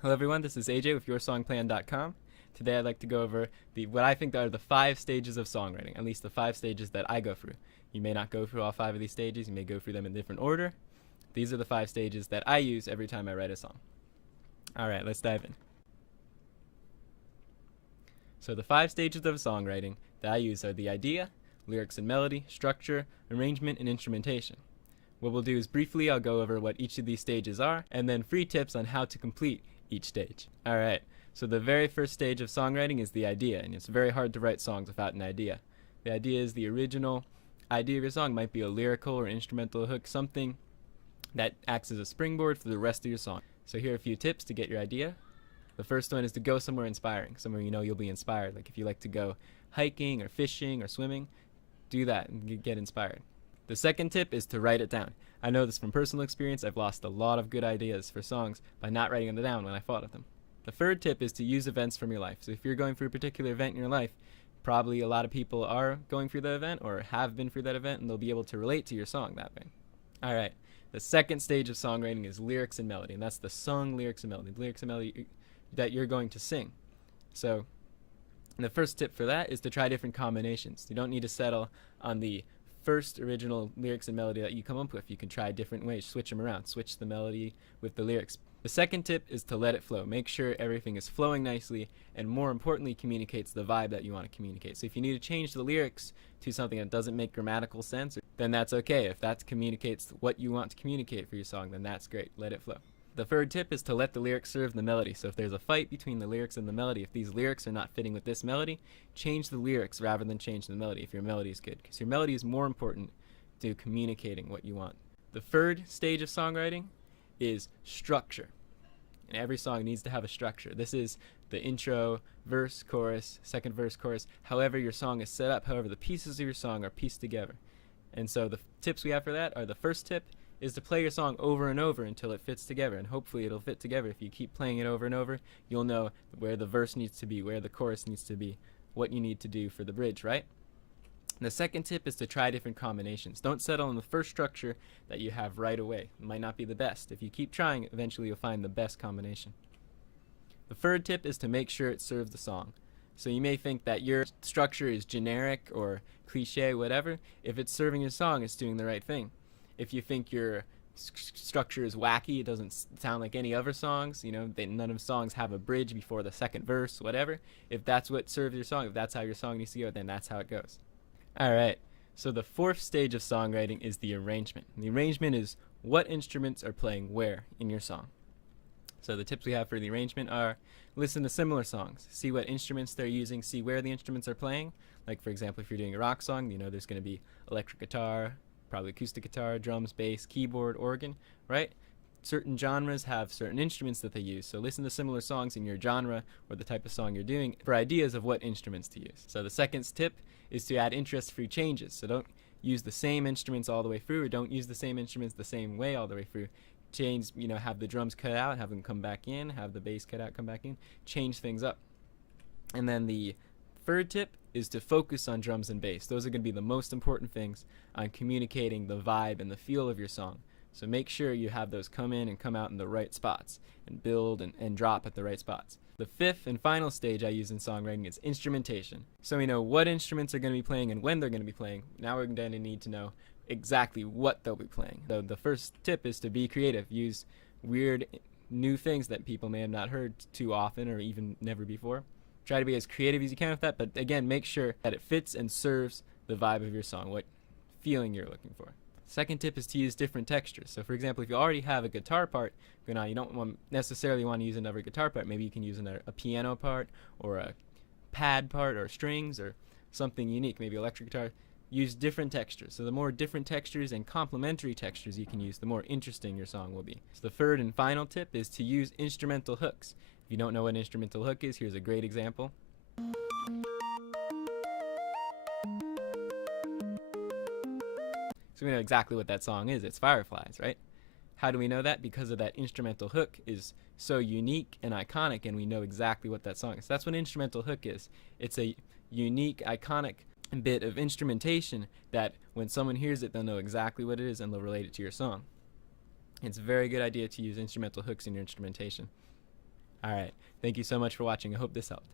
Hello everyone, this is AJ with YourSongPlan.com. Today I'd like to go over what I think are the 5 stages of songwriting, at least the 5 stages that I go through. You may not go through all 5 of these stages, you may go through them in different order. These are the 5 stages that I use every time I write a song. Alright, let's dive in. So the 5 stages of songwriting that I use are the idea, lyrics and melody, structure, arrangement, and instrumentation. What we'll do is briefly I'll go over what each of these stages are, and then free tips on how to complete each stage. Alright, so the very first stage of songwriting is the idea, and it's very hard to write songs without an idea. The idea is the original idea of your song. Might be a lyrical or instrumental hook, something that acts as a springboard for the rest of your song. So here are a few tips to get your idea. The first one is to go somewhere inspiring, somewhere you know you'll be inspired. Like if you like to go hiking or fishing or swimming, do that and get inspired. The second tip is to write it down. I know this from personal experience. I've lost a lot of good ideas for songs by not writing them down when I thought of them. The third tip is to use events from your life. So if you're going through a particular event in your life, probably a lot of people are going through that event or have been through that event, and they'll be able to relate to your song that way. Alright, the second stage of songwriting is lyrics and melody, and that's the sung lyrics and melody. Lyrics and melody that you're going to sing. So the first tip for that is to try different combinations. You don't need to settle on the first original lyrics and melody that you come up with. You can try different ways, switch them around, switch the melody with the lyrics. The second tip is to let it flow. Make sure everything is flowing nicely, and more importantly communicates the vibe that you want to communicate. So if you need to change the lyrics to something that doesn't make grammatical sense, then that's okay. If that communicates what you want to communicate for your song, then that's great. Let it flow. The third tip is to let the lyrics serve the melody. So if there's a fight between the lyrics and the melody, if these lyrics are not fitting with this melody, change the lyrics rather than change the melody if your melody is good, because your melody is more important to communicating what you want. The third stage of songwriting is structure. And every song needs to have a structure. This is the intro, verse, chorus, second verse, chorus, however your song is set up, however the pieces of your song are pieced together. And so the tips we have for that are: the first tip is to play your song over and over until it fits together, and hopefully it'll fit together. If you keep playing it over and over, you'll know where the verse needs to be, where the chorus needs to be, what you need to do for the bridge, right? And the second tip is to try different combinations. Don't settle on the first structure that you have right away. It might not be the best. If you keep trying, eventually you'll find the best combination. The third tip is to make sure it serves the song. So you may think that your structure is generic or cliche, whatever. If it's serving your song, it's doing the right thing. If you think your structure is wacky, it doesn't sound like any other songs, none of the songs have a bridge before the second verse, whatever. If that's what serves your song, if that's how your song needs to go, then that's how it goes. Alright, so the fourth stage of songwriting is the arrangement. And the arrangement is what instruments are playing where in your song. So the tips we have for the arrangement are: listen to similar songs, see what instruments they're using, see where the instruments are playing. Like for example, if you're doing a rock song, there's going to be electric guitar, probably acoustic guitar, drums, bass, keyboard, organ, right? Certain genres have certain instruments that they use, so listen to similar songs in your genre or the type of song you're doing for ideas of what instruments to use. So the second tip is to add interest-free changes. So don't use the same instruments all the way through, or don't use the same instruments the same way all the way through. Change, have the drums cut out, have them come back in, have the bass cut out, come back in, change things up. And then the third tip is to focus on drums and bass. Those are going to be the most important things on communicating the vibe and the feel of your song. So make sure you have those come in and come out in the right spots, and build and drop at the right spots. The fifth and final stage I use in songwriting is instrumentation. So we know what instruments are going to be playing and when they're going to be playing. Now we're going to need to know exactly what they'll be playing. So the first tip is to be creative. Use weird new things that people may have not heard too often or even never before. Try to be as creative as you can with that, but again, make sure that it fits and serves the vibe of your song, what feeling you're looking for. Second tip is to use different textures. So for example, if you already have a guitar part going on, you don't necessarily want to use another guitar part. Maybe you can use a piano part or a pad part or strings or something unique, maybe electric guitar. Use different textures. So the more different textures and complementary textures you can use, the more interesting your song will be. So the third and final tip is to use instrumental hooks. If you don't know what an instrumental hook is, here's a great example. So we know exactly what that song is. It's Fireflies, right? How do we know that? Because of that instrumental hook is so unique and iconic, and we know exactly what that song is. That's what an instrumental hook is. It's a unique, iconic bit of instrumentation that when someone hears it, they'll know exactly what it is and they'll relate it to your song. It's a very good idea to use instrumental hooks in your instrumentation. All right. Thank you so much for watching. I hope this helped.